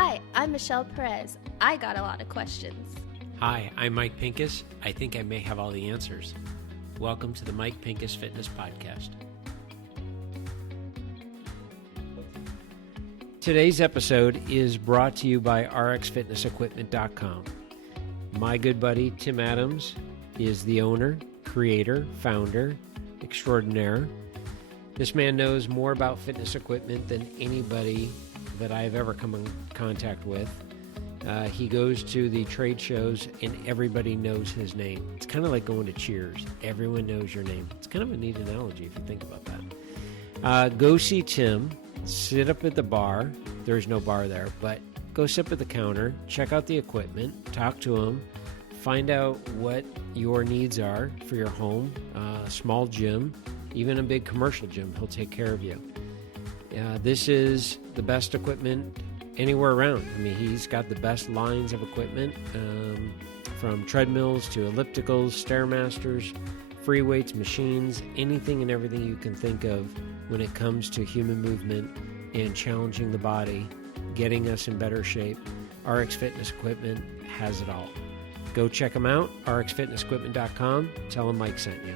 Hi, I'm Michelle Perez. I got a lot of questions. Hi, I'm Mike Pincus. I think I may have all the answers. Welcome to the Mike Pincus Fitness Podcast. Today's episode is brought to you by rxfitnessequipment.com. My good buddy Tim Adams is the owner, creator, founder, extraordinaire. This man knows more about fitness equipment than anybody that I've ever come in contact with. He goes to the trade shows and everybody knows his name. It's kind of like going to Cheers. Everyone knows your name. It's kind of a neat analogy if you think about that. Go see Tim. Sit up at the bar. There's no bar there, but go sit at the counter, check out the equipment, talk to him, find out what your needs are for your home, small gym, even a big commercial gym. He'll take care of you. This is the best equipment anywhere around. I mean, he's got the best lines of equipment, from treadmills to ellipticals, Stairmasters, free weights, machines, anything and everything you can think of when it comes to human movement and challenging the body, getting us in better shape. RX Fitness Equipment has it all. Go check them out, rxfitnessequipment.com. Tell them Mike sent you.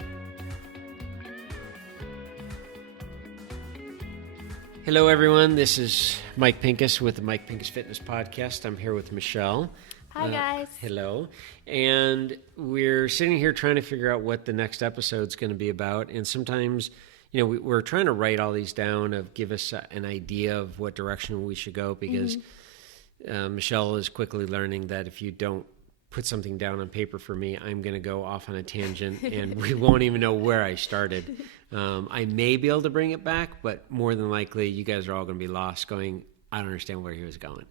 Hello, everyone. This is Mike Pincus with the Mike Pincus Fitness Podcast. I'm here with Michelle. Hi, guys. Hello. And we're sitting here trying to figure out what the next episode's going to be about. And sometimes, we're trying to write all these down of give us an idea of what direction we should go because Michelle is quickly learning that if you don't put something down on paper for me, I'm going to go off on a tangent and we won't even know where I started. I may be able to bring it back, but more than likely you guys are all going to be lost going, I don't understand where he was going.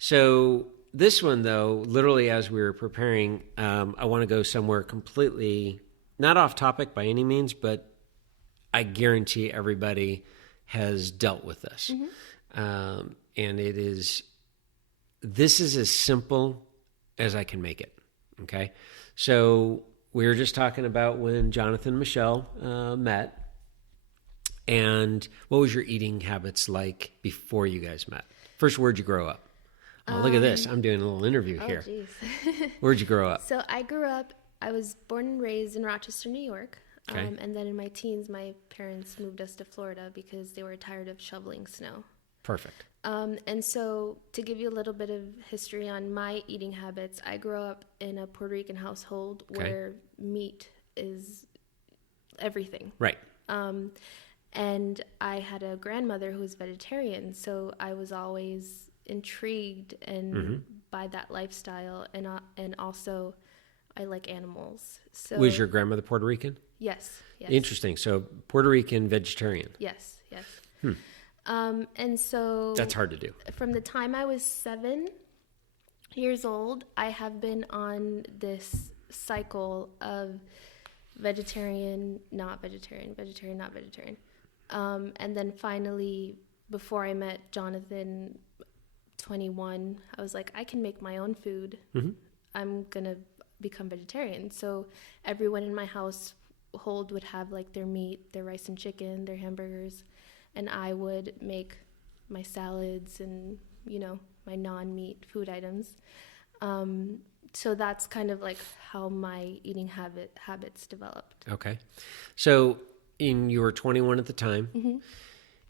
So this one, though, literally as we were preparing, I want to go somewhere completely not off topic by any means, but I guarantee everybody has dealt with this. And this is as simple as I can make it. Okay. So we were just talking about when Jonathan and Michelle met, and what was your eating habits like before you guys met? First, where'd you grow up? Oh, look at this. I'm doing a little interview here. Geez. Where'd you grow up? So I was born and raised in Rochester, New York. Okay. And then in my teens, my parents moved us to Florida because they were tired of shoveling snow. Perfect. And so to give you a little bit of history on my eating habits, I grew up in a Puerto Rican household where meat is everything. Right. And I had a grandmother who was vegetarian, so I was always intrigued by that lifestyle, and also I like animals. So Was your grandmother Puerto Rican? Yes. Interesting. So Puerto Rican vegetarian. Yes. And so That's hard to do. From the time I was 7 years old, I have been on this cycle of vegetarian, not vegetarian, vegetarian, not vegetarian. And then finally, before I met Jonathan, 21, I was like, I can make my own food. I'm going to become vegetarian. So everyone in my household would have like their meat, their rice and chicken, their hamburgers. And I would make my salads and, my non-meat food items. So that's kind of like how my eating habits developed. Okay. So you were 21 at the time,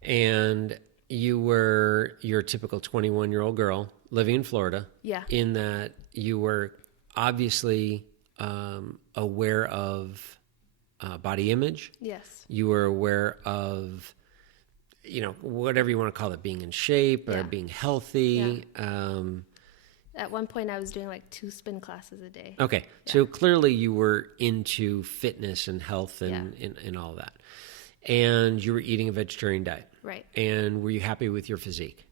and you were your typical 21-year-old girl living in Florida. Yeah. In that you were obviously aware of body image. Yes. You were aware of whatever you want to call it, being in shape or being healthy. Yeah. At one point, I was doing like 2 spin classes a day. Okay. Yeah. So clearly you were into fitness and health and all that. And you were eating a vegetarian diet. Right. And were you happy with your physique?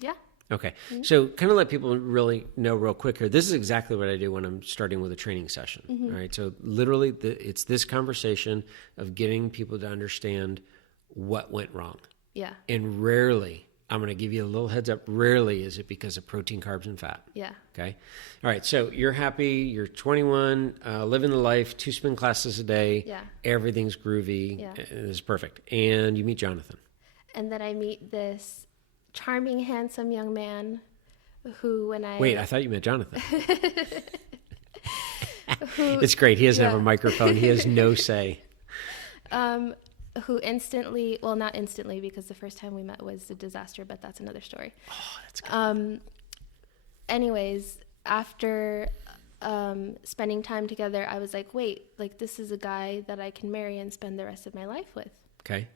Yeah. Okay. So kind of let people really know real quick here. This is exactly what I do when I'm starting with a training session. All right. So literally it's this conversation of getting people to understand what went wrong. Yeah. And rarely, I'm going to give you a little heads up, rarely is it because of protein, carbs, and fat. Yeah. Okay. All right. So you're happy. You're 21, living the life, 2 spin classes a day. Yeah. Everything's groovy. Yeah. It is perfect. And you meet Jonathan. And then I meet this charming, handsome young man who when I... Wait, I thought you meant Jonathan. It's great. He doesn't have a microphone. He has no say. Who instantly, well, not instantly, because the first time we met was a disaster, but that's another story. Oh, that's good. Anyways, after spending time together, I was like, wait, like this is a guy that I can marry and spend the rest of my life with. Okay.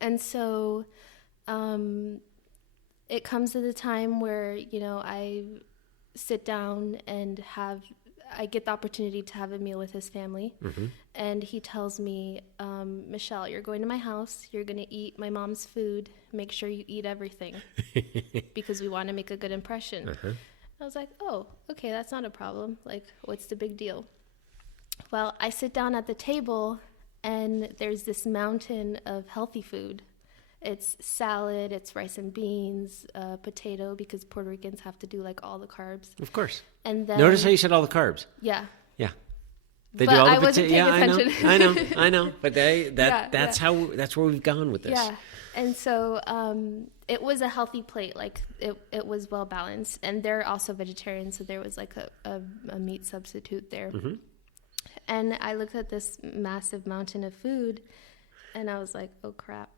And so it comes to the time where, you know, I sit down and I get the opportunity to have a meal with his family. Mm-hmm. And he tells me, Michelle, you're going to my house. You're going to eat my mom's food. Make sure you eat everything because we want to make a good impression. Uh-huh. I was like, oh, okay, that's not a problem. Like, what's the big deal? Well, I sit down at the table and there's this mountain of healthy food. It's salad, it's rice and beans, potato, because Puerto Ricans have to do like all the carbs. Of course. And then notice how you said all the carbs. Yeah. Yeah. They but do all the I wasn't paying attention. I know. But that's where we've gone with this. Yeah. And so it was a healthy plate. Like it was well balanced. And they're also vegetarian, so there was like a meat substitute there. Mm-hmm. And I looked at this massive mountain of food, and I was like, oh crap.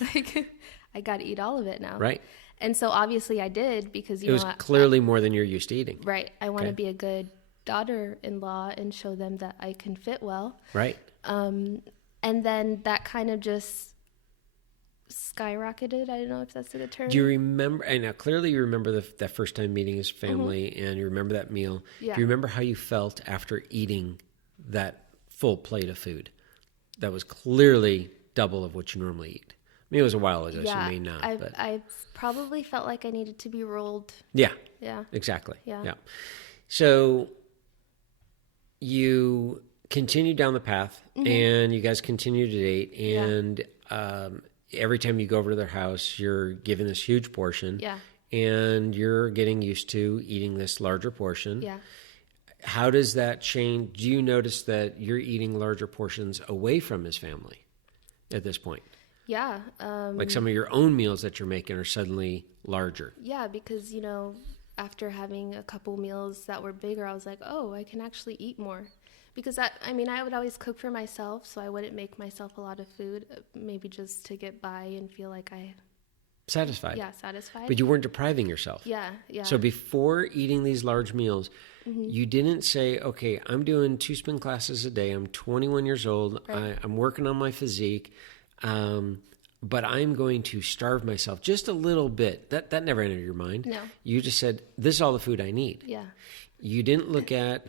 Like I got to eat all of it now. Right. And so obviously I did, because it was clearly more than you're used to eating. Right. I want to be a good daughter-in-law and show them that I can fit well. Right. And then that kind of just skyrocketed. I don't know if that's a good term. Do you remember, and now clearly you remember that first time meeting his family, mm-hmm. and you remember that meal. Yeah. Do you remember how you felt after eating that full plate of food? That was clearly double of what you normally eat. I mean, it was a while ago, so you may not. I probably felt like I needed to be rolled. Yeah. Yeah. Exactly. Yeah. So you continue down the path, mm-hmm. and you guys continue to date, and every time you go over to their house, you're given this huge portion, and you're getting used to eating this larger portion. Yeah. How does that change? Do you notice that you're eating larger portions away from his family at this point? Yeah. Like some of your own meals that you're making are suddenly larger. Yeah, because, you know, after having a couple meals that were bigger, I was like, oh, I can actually eat more. Because, I would always cook for myself, so I wouldn't make myself a lot of food, maybe just to get by and feel like satisfied. Yeah, satisfied. But you weren't depriving yourself. Yeah. So before eating these large meals, mm-hmm. you didn't say, okay, I'm doing 2 spin classes a day. I'm 21 years old. Right. I'm working on my physique. But I'm going to starve myself just a little bit. That never entered your mind. No. You just said, this is all the food I need. Yeah. You didn't look at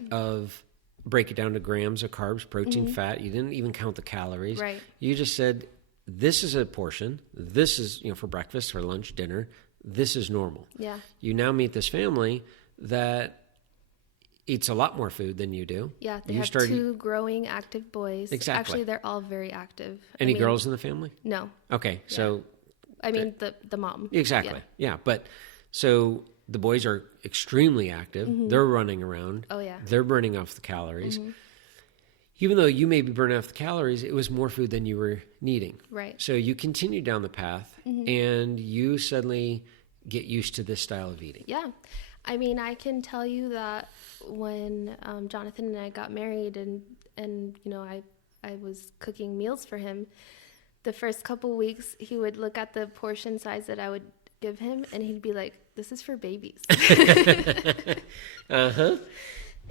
break it down to grams of carbs, protein, mm-hmm. fat. You didn't even count the calories. Right. You just said, this is a portion. This is, for breakfast, for lunch, dinner. This is normal. Yeah. You now meet this family that eats a lot more food than you do. Yeah, they have 2 growing, active boys. Exactly. Actually, they're all very active. Any girls in the family? No. Okay, so... I mean, the mom. Exactly, yeah. But, so the boys are extremely active. Mm-hmm. They're running around. Oh, yeah. They're burning off the calories. Mm-hmm. Even though you may be burning off the calories, it was more food than you were needing. Right. So you continue down the path, mm-hmm. and you suddenly get used to this style of eating. Yeah. I mean, I can tell you that when Jonathan and I got married and I was cooking meals for him, the first couple weeks he would look at the portion size that I would give him and he'd be like, this is for babies. Uh-huh.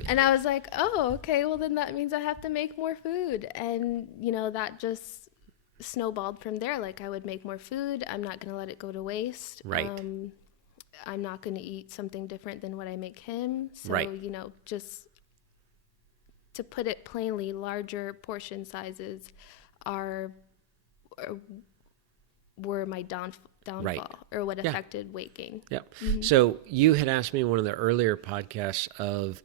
And I was like, oh, okay, well then that means I have to make more food. And, that just snowballed from there. Like I would make more food. I'm not going to let it go to waste. Right. I'm not going to eat something different than what I make him. So, right. Just to put it plainly, larger portion sizes were my downfall, right. or what affected weight gain. Yep. Mm-hmm. So you had asked me in one of the earlier podcasts of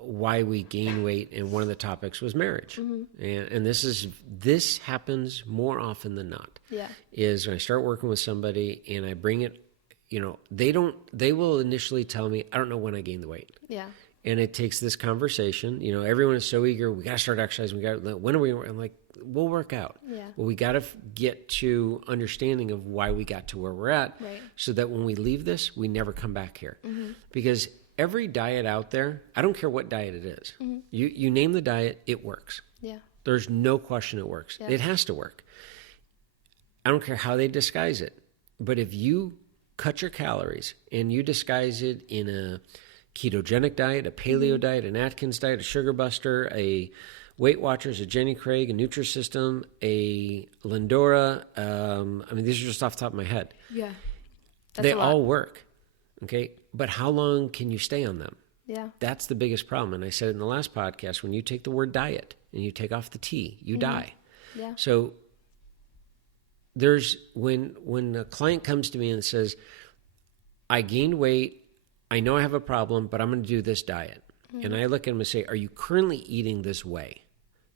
why we gain weight, and one of the topics was marriage. Mm-hmm. And this happens more often than not. Yeah. Is when I start working with somebody and I bring it, they will initially tell me, I don't know when I gained the weight. Yeah. And it takes this conversation. Everyone is so eager. We got to start exercising. When are we? I'm like, we'll work out. Yeah. Well, we got to get to understanding of why we got to where we're at, Right. so that when we leave this, we never come back here. Mm-hmm. Because every diet out there, I don't care what diet it is. Mm-hmm. You name the diet, it works. Yeah. There's no question it works. Yeah. It has to work. I don't care how they disguise it. But if you cut your calories and you disguise it in a ketogenic diet, a paleo diet, an Atkins diet, a Sugar Buster, a Weight Watchers, a Jenny Craig, a Nutrisystem, a Lindora, I mean, these are just off the top of my head. Yeah. They all work. Okay. But how long can you stay on them? Yeah. That's the biggest problem. And I said in the last podcast, when you take the word diet and you take off the T, you die. Yeah. So there's when a client comes to me and says, I gained weight, I know I have a problem, but I'm going to do this diet. And I look at them and say, are you currently eating this way?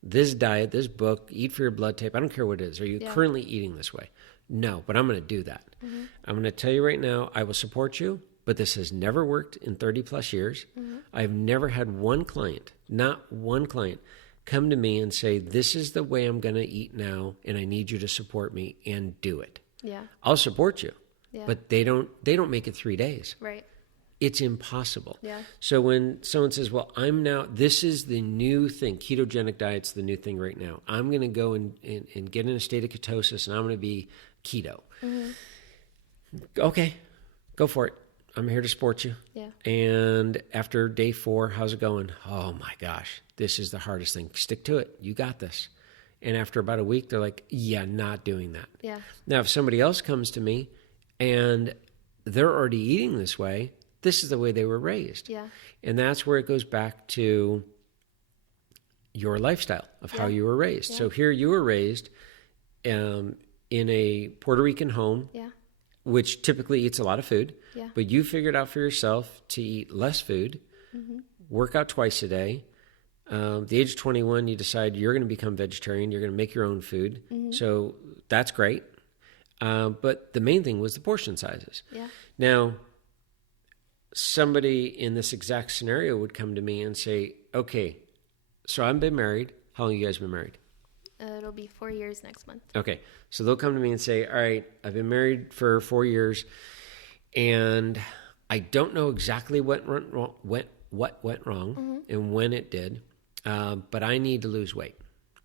This diet, this book, Eat for Your Blood Type, I don't care what it is. Are you currently eating this way? No, but I'm going to do that. I'm going to tell you right now, I will support you, but this has never worked in 30 plus years. I've never had one client, not one client, come to me and say, this is the way I'm going to eat now, and I need you to support me and do it. Yeah. I'll support you, Yeah. but they don't make it 3 days. Right. It's impossible. Yeah. So when someone says, well, this is the new thing, ketogenic diet's the new thing right now. I'm going to go and get in a state of ketosis and I'm going to be keto. Okay, go for it. I'm here to support you. Yeah. And after day 4, how's it going? Oh my gosh, this is the hardest thing. Stick to it. You got this. And after about a week, they're like, yeah, not doing that. Yeah. Now, if somebody else comes to me and they're already eating this way, this is the way they were raised. Yeah. And that's where it goes back to your lifestyle of how you were raised. Yeah. So here you were raised in a Puerto Rican home, Yeah. which typically eats a lot of food, Yeah. but you figured out for yourself to eat less food, work out twice a day. The age of 21, you decide you're going to become vegetarian. You're going to make your own food. So that's great. But the main thing was the portion sizes. Yeah. Now, somebody in this exact scenario would come to me and say, okay, so I've been married. How long have you guys been married? It'll be 4 years next month. Okay. So they'll come to me and say, all right, I've been married for 4 years and I don't know exactly what went wrong and when it did, but I need to lose weight.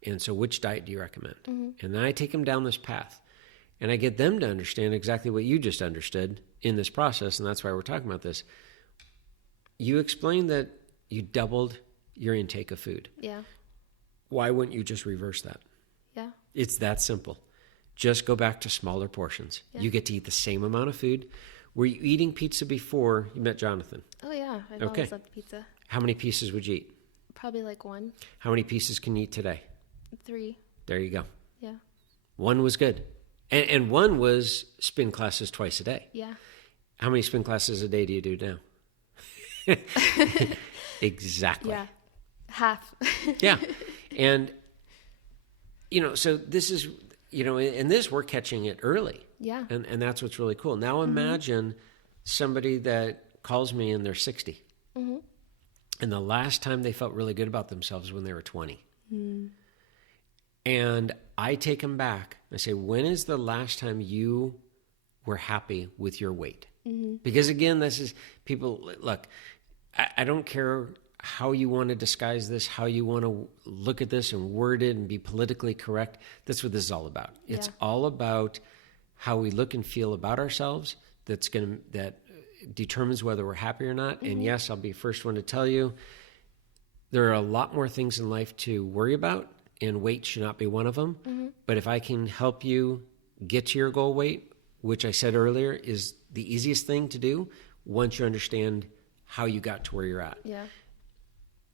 And so which diet do you recommend? And then I take them down this path and I get them to understand exactly what you just understood in this process. And that's why we're talking about this. You explained that you doubled your intake of food. Yeah. Why wouldn't you just reverse that? Yeah. It's that simple. Just go back to smaller portions. Yeah. You get to eat the same amount of food. Were you eating pizza before you met Jonathan? Oh, yeah. I've Okay. always loved pizza. How many pieces would you eat? Probably like 1, How many pieces can you eat today? 3. There you go. Yeah. 1 was good. And 1 was spin classes twice a day. Yeah. How many spin classes a day do you do now? Exactly. Yeah. Half. Yeah. And, so this is, in this, we're catching it early. Yeah. And that's what's really cool. Now imagine somebody that calls me and they're 60. And the last time they felt really good about themselves when they were 20. And I take them back. I say, when is the last time you were happy with your weight? Because again, this is people, look, I don't care how you want to disguise this, how you want to look at this and word it and be politically correct. That's what this is all about. It's all about how we look and feel about ourselves. That determines whether we're happy or not. And yes, I'll be the first one to tell you, there are a lot more things in life to worry about, and weight should not be one of them. But if I can help you get to your goal weight, which I said earlier is the easiest thing to do once you understand how you got to where you're at. Yeah.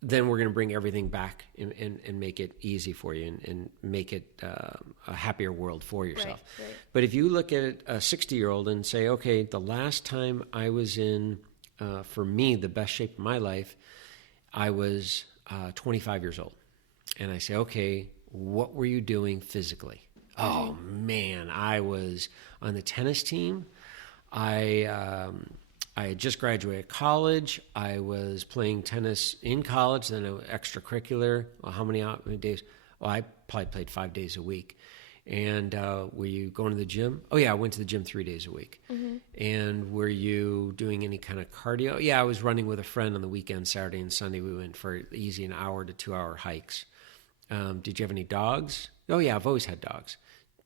Then we're going to bring everything back and make it easy for you and make it a happier world for yourself. Right. But if you look at a 60-year-old and say, okay, the last time I was in, for me, the best shape of my life, I was 25 years old. And I say, okay, what were you doing physically? Oh, man, I was on the tennis team. I had just graduated college. I was playing tennis in college, then extracurricular. Well, how many days? Well, I probably played 5 days a week. And were you going to the gym? Oh, yeah, I went to the gym 3 days a week. Mm-hmm. And were you doing any kind of cardio? Yeah, I was running with a friend on the weekend, Saturday and Sunday. We went for easy 1 hour to 2 hour hikes. Did you have any dogs? Oh, yeah, I've always had dogs.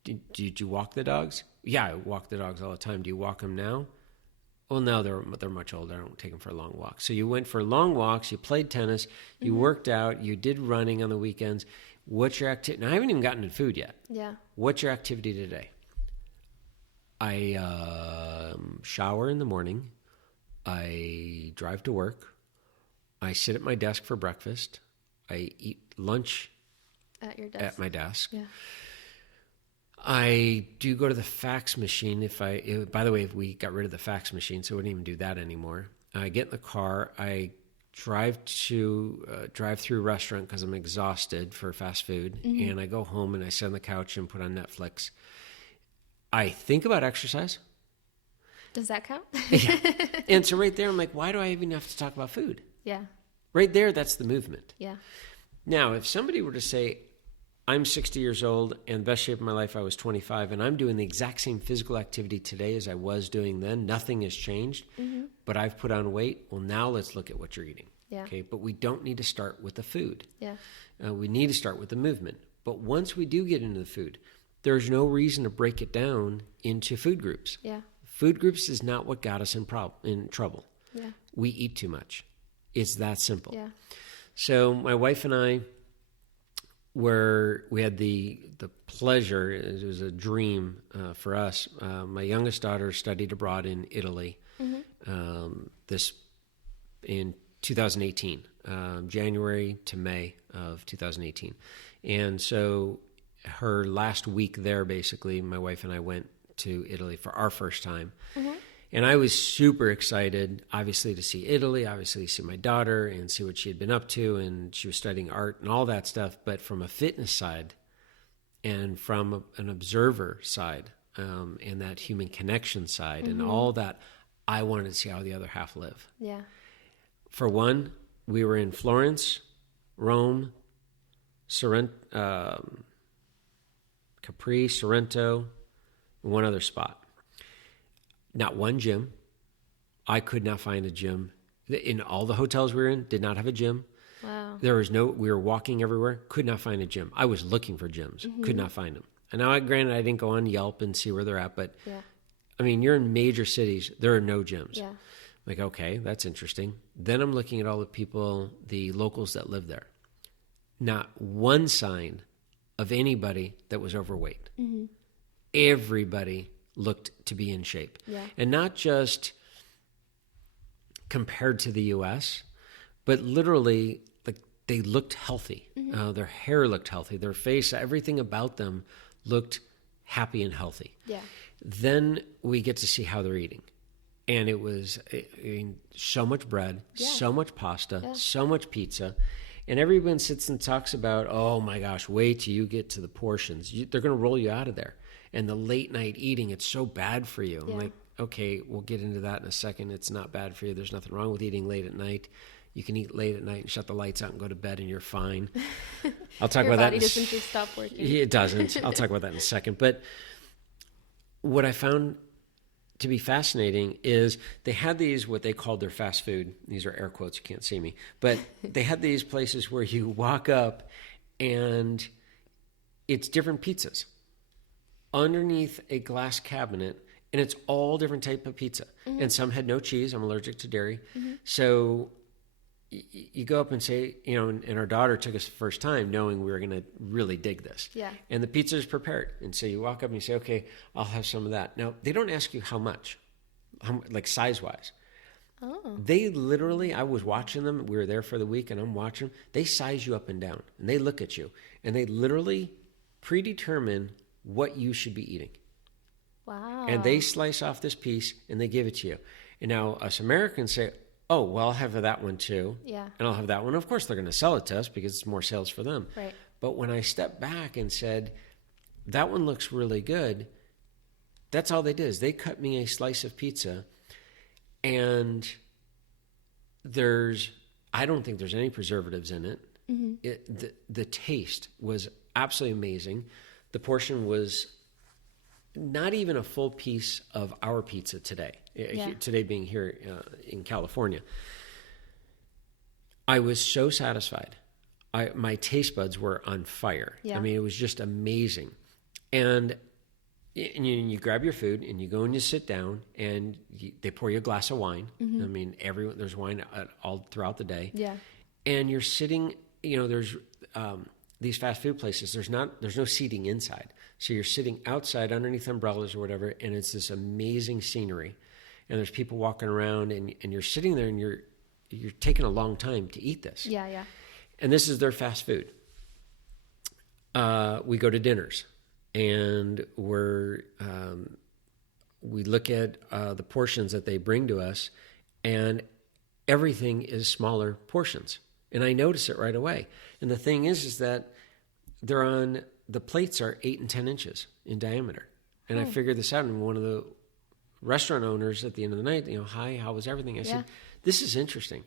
Did you walk the dogs? Yeah, I walk the dogs all the time. Do you walk them now? Well, no, they're much older. I don't take them for a long walk. So you went for long walks. You played tennis. You worked out. You did running on the weekends. What's your activity? Now, I haven't even gotten to food yet. Yeah. What's your activity today? I shower in the morning. I drive to work. I sit at my desk for breakfast. I eat lunch at your desk. At my desk. Yeah. I do go to the fax machine. By the way, we got rid of the fax machine, so I wouldn't even do that anymore. I get in the car. I drive through a restaurant because I'm exhausted for fast food, and I go home and I sit on the couch and put on Netflix. I think about exercise. Does that count? Yeah. And so right there, I'm like, why do I even have to talk about food? Yeah. Right there, that's the movement. Yeah. Now, if somebody were to say, I'm 60 years old and the best shape of my life, I was 25, and I'm doing the exact same physical activity today as I was doing then. Nothing has changed, but I've put on weight. Well, now let's look at what you're eating. Yeah. Okay, but we don't need to start with the food. Yeah. We need to start with the movement. But once we do get into the food, there's no reason to break it down into food groups. Yeah. Food groups is not what got us in trouble. Yeah. We eat too much. It's that simple. Yeah. So my wife and I we had the pleasure, it was a dream for us. My youngest daughter studied abroad in Italy this in 2018, January to May of 2018. And so her last week there, basically, my wife and I went to Italy for our first time. And I was super excited, obviously, to see Italy, obviously to see my daughter and see what she had been up to. And she was studying art and all that stuff. But from a fitness side and from an observer side and that human connection side and all that, I wanted to see how the other half live. Yeah. For one, we were in Florence, Rome, Capri, Sorrento, and one other spot. Not one gym. I could not find a gym. In all the hotels we were in, did not have a gym. Wow. We were walking everywhere, could not find a gym. I was looking for gyms, could not find them. And now, granted, I didn't go on Yelp and see where they're at, but I mean, you're in major cities, there are no gyms. Yeah. Like, okay, that's interesting. Then I'm looking at all the people, the locals that live there. Not one sign of anybody that was overweight. Everybody looked to be in shape. Yeah. And not just compared to the U.S., but literally, like, they looked healthy. Their hair looked healthy. Their face, everything about them looked happy and healthy. Yeah. Then we get to see how they're eating. And it was so much bread, so much pasta, so much pizza. And everyone sits and talks about, oh my gosh, wait till you get to the portions. They're going to roll you out of there. And the late night eating, it's so bad for you. I'm like, okay, we'll get into that in a second. It's not bad for you. There's nothing wrong with eating late at night. You can eat late at night and shut the lights out and go to bed and you're fine. I'll talk about that. Your body doesn't just stop working. It doesn't. I'll talk about that in a second. But what I found to be fascinating is they had these, what they called their fast food. These are air quotes. You can't see me. But they had these places where you walk up and it's different pizzas underneath a glass cabinet, and it's all different type of pizza. And some had no cheese. I'm allergic to dairy. So you go up and say, and our daughter took us the first time knowing we were going to really dig this. Yeah. And the pizza is prepared. And so you walk up and you say, okay, I'll have some of that. Now, they don't ask you how much, like size-wise. Oh. They literally, I was watching them. We were there for the week, and I'm watching them. They size you up and down, and they look at you, and they literally predetermine what you should be eating. Wow. And they slice off this piece, and they give it to you. And now us Americans say, oh, well, I'll have that one too. Yeah. And I'll have that one. Of course, they're going to sell it to us because it's more sales for them. Right. But when I stepped back and said, that one looks really good, that's all they did is they cut me a slice of pizza. And I don't think there's any preservatives in it. The taste was absolutely amazing. The portion was not even a full piece of our pizza today. Today being here in California. I was so satisfied. My taste buds were on fire. Yeah. I mean, it was just amazing. And you grab your food and you go and you sit down and they pour you a glass of wine. Mm-hmm. I mean, there's wine all throughout the day. Yeah. And you're sitting, there's these fast food places. There's no seating inside. So you're sitting outside underneath umbrellas or whatever, and it's this amazing scenery. And there's people walking around and you're sitting there and you're taking a long time to eat this. Yeah, yeah. And this is their fast food. We go to dinners, and we look at the portions that they bring to us, and everything is smaller portions. And I notice it right away. And the thing is that the plates are 8 and 10 inches in diameter. And I figured this out, and one of the restaurant owners at the end of the night, hi, how was everything? I said, this is interesting.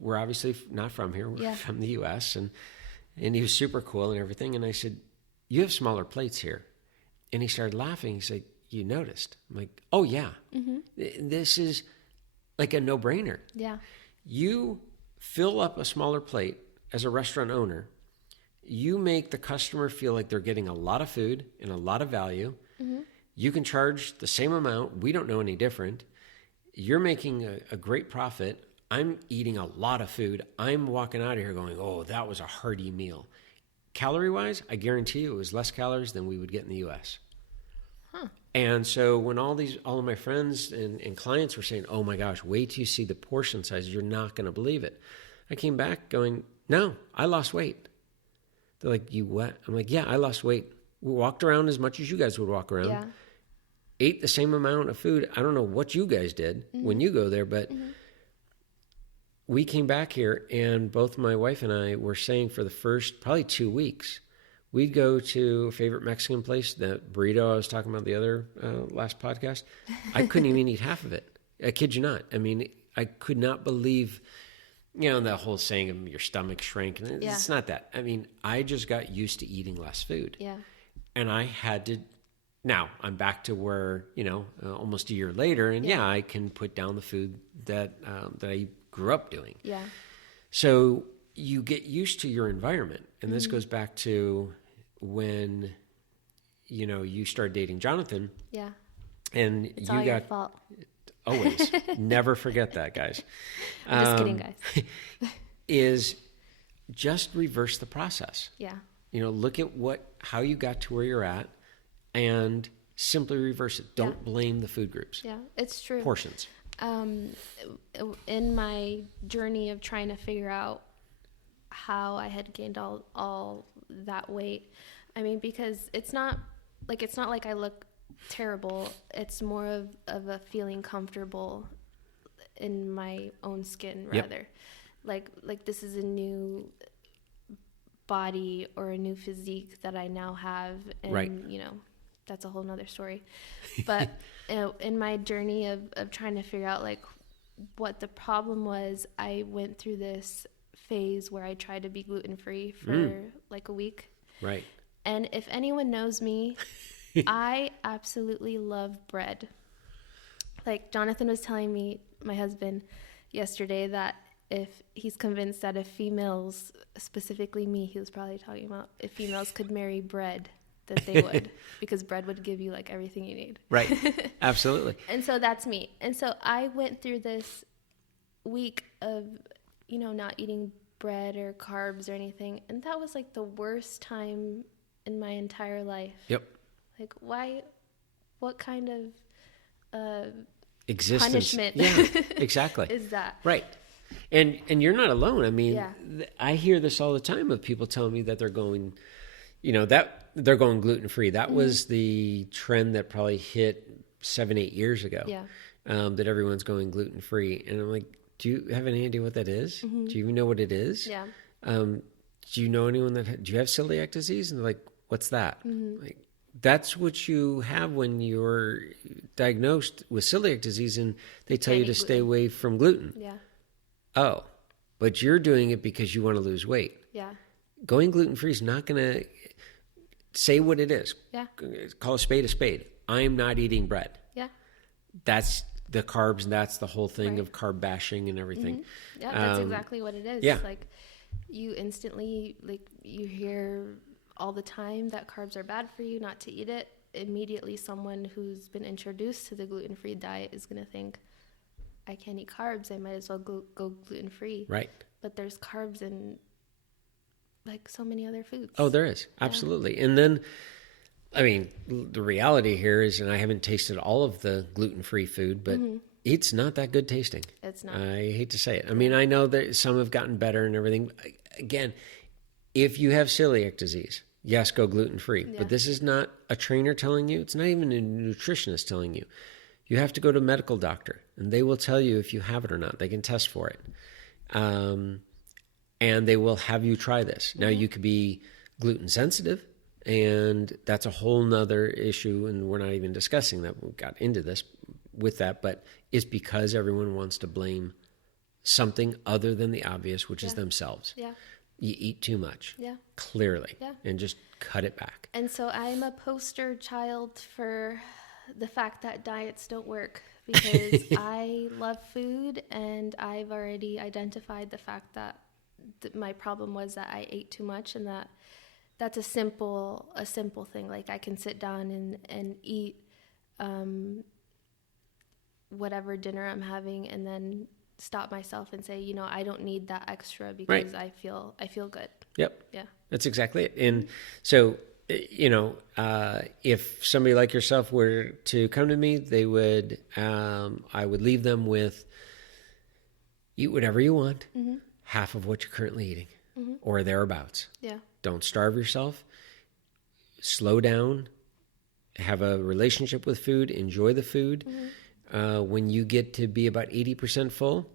We're obviously not from here. We're from the U.S. And he was super cool and everything. And I said, you have smaller plates here. And he started laughing. He said, you noticed? I'm like, oh, yeah. Mm-hmm. This is like a no-brainer. Yeah. You fill up a smaller plate as a restaurant owner. You make the customer feel like they're getting a lot of food and a lot of value. Mm-hmm. You can charge the same amount. We don't know any different. You're making a great profit. I'm eating a lot of food. I'm walking out of here going, oh, that was a hearty meal. Calorie-wise, I guarantee you it was less calories than we would get in the U.S. Huh. And so when all of my friends and clients were saying, oh my gosh, wait till you see the portion size, you're not going to believe it. I came back going, no, I lost weight. They're like, you what? I'm like, yeah, I lost weight. We walked around as much as you guys would walk around. Yeah. Ate the same amount of food. I don't know what you guys did when you go there, but we came back here, and both my wife and I were saying for the first probably 2 weeks, we'd go to a favorite Mexican place, that burrito I was talking about the other last podcast. I couldn't even eat half of it. I kid you not. I mean, I could not believe, the whole saying of your stomach shrank. It's not that. I mean, I just got used to eating less food. Yeah. And I had to. Now I'm back to where, almost a year later, and I can put down the food that I grew up doing. Yeah. So you get used to your environment. And this goes back to when, you started dating Jonathan. Yeah. And it's all your fault. Always. Never forget that, guys. I'm just kidding, guys. Is just reverse the process. Yeah. Look at how you got to where you're at and simply reverse it. Don't blame the food groups. Yeah, it's true. Portions. In my journey of trying to figure out how I had gained all that weight, I mean, because it's not like I look terrible. It's more of a feeling comfortable in my own skin, rather. Yep. Like this is a new body or a new physique that I now have, and right. That's a whole nother story. But in my journey of trying to figure out what the problem was, I went through this phase where I tried to be gluten-free for a week. Right. And if anyone knows me, I absolutely love bread. Like Jonathan was telling me, my husband, yesterday, that if he's convinced that if females, specifically me, he was probably talking about, if females could marry bread, that they would, because bread would give you everything you need. Right. Absolutely. And so that's me. And so I went through this week of, not eating bread or carbs or anything. And that was the worst time in my entire life. Yep. Why, what kind of existence, punishment exactly. is that? Right. And you're not alone. I mean, I hear this all the time of people telling me that they're going, that they're going gluten-free. That was the trend that probably hit 7-8 years ago. Yeah. That everyone's going gluten-free. And I'm like, do you have any idea what that is? Do you even know what it is? Yeah. Do you know anyone do you have celiac disease? And they're like, what's that? That's what you have when you're diagnosed with celiac disease and they tell you to stay away from gluten. Yeah. Oh, but you're doing it because you want to lose weight. Yeah. Going gluten-free is not going to... say what it is. Yeah. Call a spade a spade. I'm not eating bread. Yeah. That's the carbs, and that's the whole thing Right. of carb bashing and everything. Yeah, that's exactly what it is. yeah. Like, you instantly, like, you hear all the time that carbs are bad for you, not to eat it. Immediately, someone who's been introduced to the gluten-free diet is going to think, I can't eat carbs, I might as well go gluten-free. Right. But there's carbs in, like, so many other foods. Oh, there is. Absolutely. And then, I mean, the reality here is, and I haven't tasted all of the gluten-free food, but it's not that good tasting. It's not. I hate to say it. I mean, I know that some have gotten better and everything. Again, if you have celiac disease, yes, go gluten-free. Yeah. But this is not a trainer telling you. It's not even a nutritionist telling you. You have to go to a medical doctor, and they will tell you if you have it or not. They can test for it. And they will have you try this. Now, you could be gluten sensitive, and that's a whole nother issue, and we're not even discussing that. We got into this with that, but it's because everyone wants to blame something other than the obvious, which is themselves. Yeah. You eat too much, clearly, Yeah. and just cut it back. And so I'm a poster child for the fact that diets don't work, because I love food, and I've already identified the fact that my problem was that I ate too much, and that's a simple thing. Like, I can sit down and eat whatever dinner I'm having, and then stop myself and say, I don't need that extra, because I feel good. Yep. Yeah. That's exactly it. And so, if somebody like yourself were to come to me, they would, I would leave them with, eat whatever you want, half of what you're currently eating, or thereabouts. Yeah. Don't starve yourself. Slow down. Have a relationship with food. Enjoy the food. When you get to be about 80% full,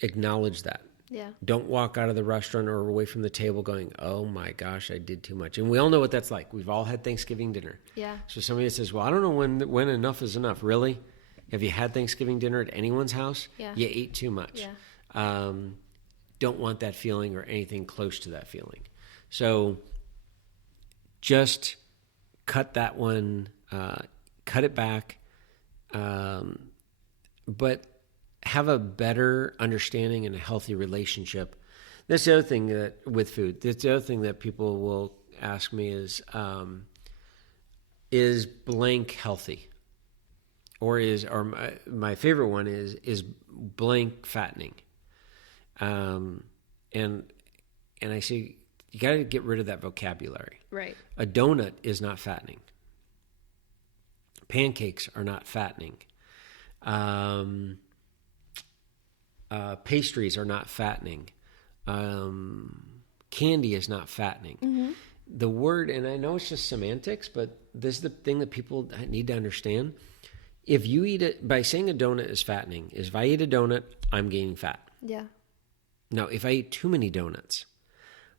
acknowledge that. Yeah. Don't walk out of the restaurant or away from the table going, oh my gosh, I did too much. And we all know what that's like. We've all had Thanksgiving dinner. Yeah. So somebody says, well, I don't know when enough is enough. Really? Have you had Thanksgiving dinner at anyone's house? Yeah. You ate too much. Yeah. Don't want that feeling or anything close to that feeling. So just cut that one, cut it back, but have a better understanding and a healthy relationship. That's the other thing that with food. That's the other thing that people will ask me is blank healthy, or my favorite one is blank fattening. And I say, you got to get rid of that vocabulary. Right. A donut is not fattening. Pancakes are not fattening. Pastries are not fattening. Candy is not fattening. The word, and I know it's just semantics, but this is the thing that people need to understand. If you eat it, by saying a donut is fattening, is if I eat a donut, I'm gaining fat. Yeah. Now, if I eat too many donuts,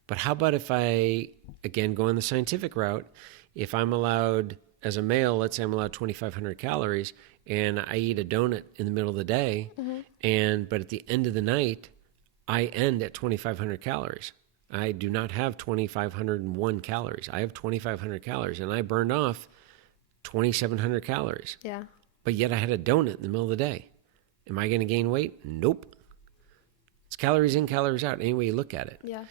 but how about if I, again, go on the scientific route, if I'm allowed, as a male, let's say I'm allowed 2,500 calories, and I eat a donut in the middle of the day, but at the end of the night, I end at 2,500 calories. I do not have 2,501 calories. I have 2,500 calories, and I burned off 2,700 calories. Yeah. But yet I had a donut in the middle of the day. Am I going to gain weight? Nope. It's calories in, calories out, any way you look at it. Yeah.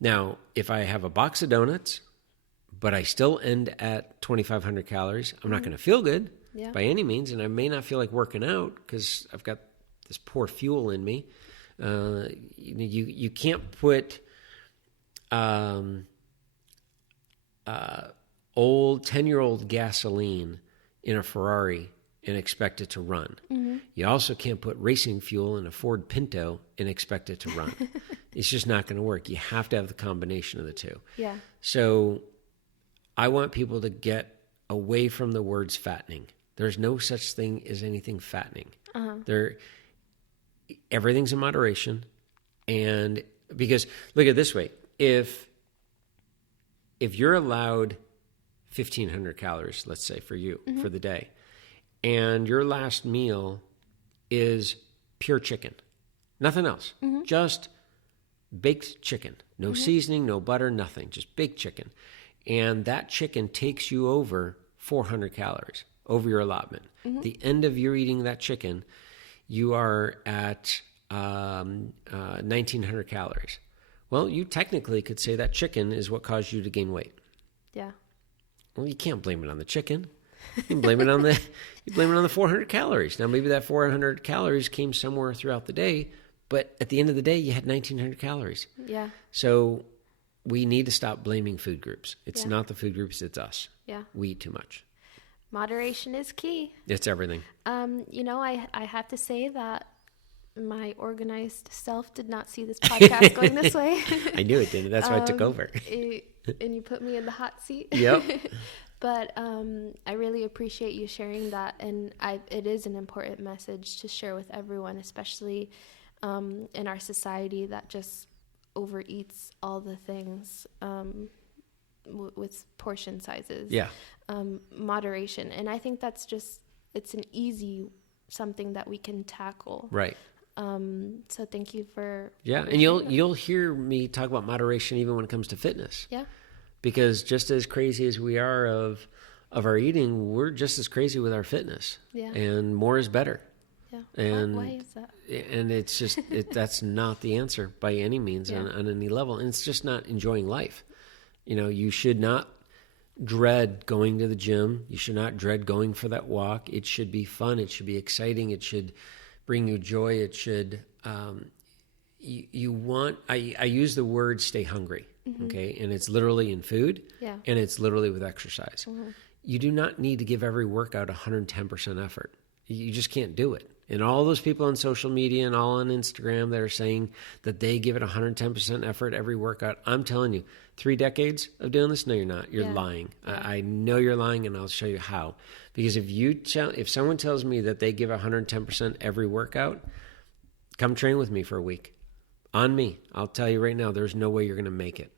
Now, if I have a box of donuts, but I still end at 2,500 calories, I'm not going to feel good by any means, and I may not feel like working out because I've got this poor fuel in me. You can't put old 10-year-old gasoline in a Ferrari and expect it to run. You also can't put racing fuel in a Ford Pinto and expect it to run. It's just not going to work. You have to have the combination of the two. Yeah. So I want people to get away from the words fattening. There's no such thing as anything fattening. Everything's in moderation. And because look at it this way, if you're allowed 1,500 calories, let's say for you, for the day, and your last meal is pure chicken, nothing else, just baked chicken, no seasoning, no butter, nothing, just baked chicken. and that chicken takes you over 400 calories, over your allotment. The end of your eating that chicken, you are at 1,900 calories. Well, you technically could say that chicken is what caused you to gain weight. Yeah. Well, you can't blame it on the chicken. You can blame it on the 400 calories. Now, maybe that 400 calories came somewhere throughout the day, but at the end of the day, you had 1,900 calories. Yeah. So we need to stop blaming food groups. It's not the food groups, it's us. Yeah. We eat too much. Moderation is key. It's everything. I have to say that my organized self did not see this podcast going this way. I knew it didn't. That's why I took over. And you put me in the hot seat. Yep. But I really appreciate you sharing that. And it is an important message to share with everyone, especially in our society that just overeats all the things with portion sizes. Yeah. Moderation. And I think that's it's an easy something that we can tackle. Right. So thank you for and you'll hear me talk about moderation even when it comes to fitness. Yeah. Because just as crazy as we are of our eating, we're just as crazy with our fitness. Yeah. And more is better. Yeah. And why is that? And it's just that's not the answer by any means on any level. And it's just not enjoying life. You should not dread going to the gym. You should not dread going for that walk. It should be fun. It should be exciting. It should bring you joy. It should, I use the word stay hungry. Okay. And it's literally in food and it's literally with exercise. You do not need to give every workout 110% effort. You just can't do it. And all those people on social media and all on Instagram that are saying that they give it 110% effort every workout, I'm telling you, 3 decades of doing this, no, you're not. You're lying. Yeah. I know you're lying, and I'll show you how. Because if someone tells me that they give 110% every workout, come train with me for a week. On me. I'll tell you right now, there's no way you're going to make it.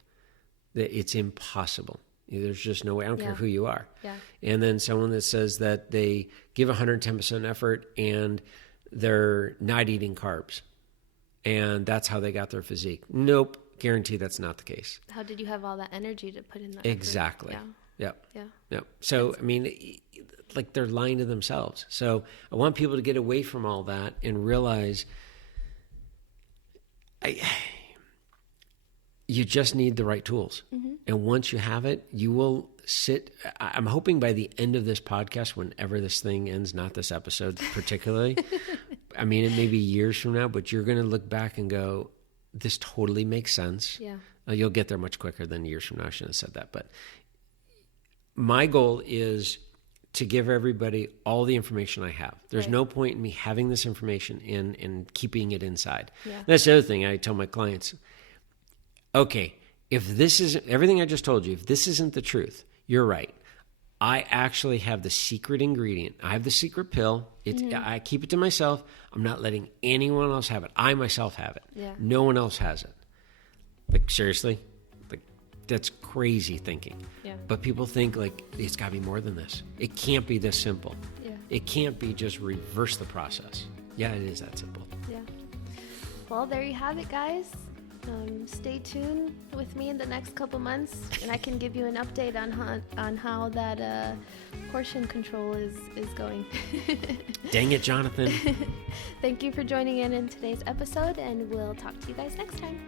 It's impossible. There's just no way. I don't care who you are. Yeah. And then someone that says that they give 110% effort and they're not eating carbs. And that's how they got their physique. Nope. Guarantee that's not the case. How did you have all that energy to put in that Exactly. effort? Yep. So, they're lying to themselves. So I want people to get away from all that and realize you just need the right tools. And once you have it, you will sit. I'm hoping by the end of this podcast, whenever this thing ends, not this episode particularly, it may be years from now, but you're going to look back and go, this totally makes sense. Yeah. You'll get there much quicker than years from now. I shouldn't have said that. But my goal is to give everybody all the information I have. There's no point in me having this information and keeping it inside. Yeah. That's the other thing I tell my clients. Okay, if this isn't everything I just told you, if this isn't the truth, you're right. I actually have the secret ingredient. I have the secret pill. I keep it to myself. I'm not letting anyone else have it. I myself have it. Yeah. No one else has it. Seriously? That's crazy thinking. Yeah. But people think it's got to be more than this. It can't be this simple. Yeah. It can't be just reverse the process. Yeah, it is that simple. Yeah. Well, there you have it, guys. Stay tuned with me in the next couple months, and I can give you an update on how that portion control is going. Dang it, Jonathan. Thank you for joining in today's episode, and we'll talk to you guys next time.